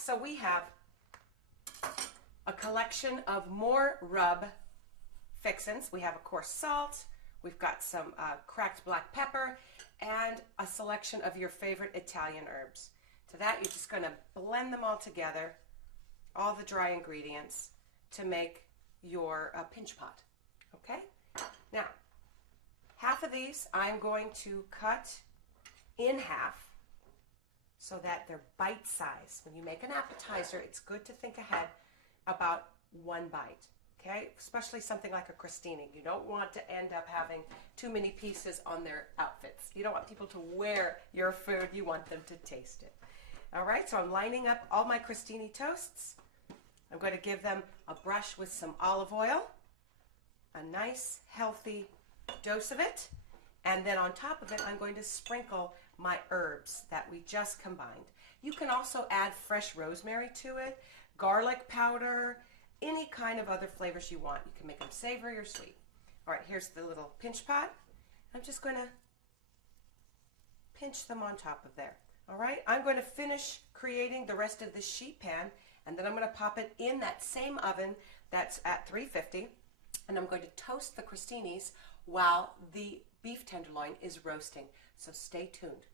so we have a collection of more rub fixins. We have, of course, salt. We've got some cracked black pepper and a selection of your favorite Italian herbs. To that, you're just going to blend them all together, all the dry ingredients, to make your pinch pot. Okay? Now, half of these I'm going to cut in half so that they're bite size. When you make an appetizer, it's good to think ahead about one bite. Okay, especially something like a crostini. You don't want to end up having too many pieces on their outfits. You don't want people to wear your food. You want them to taste it. All right, so I'm lining up all my crostini toasts. I'm going to give them a brush with some olive oil, a nice healthy dose of it, and then on top of it, I'm going to sprinkle my herbs that we just combined. You can also add fresh rosemary to it, garlic powder, any kind of other flavors you want. You can make them savory or sweet. All right, here's the little pinch pot. I'm just going to pinch them on top of there. All right, I'm going to finish creating the rest of this sheet pan, and then I'm going to pop it in that same oven that's at 350, and I'm going to toast the crostinis while the beef tenderloin is roasting. So stay tuned.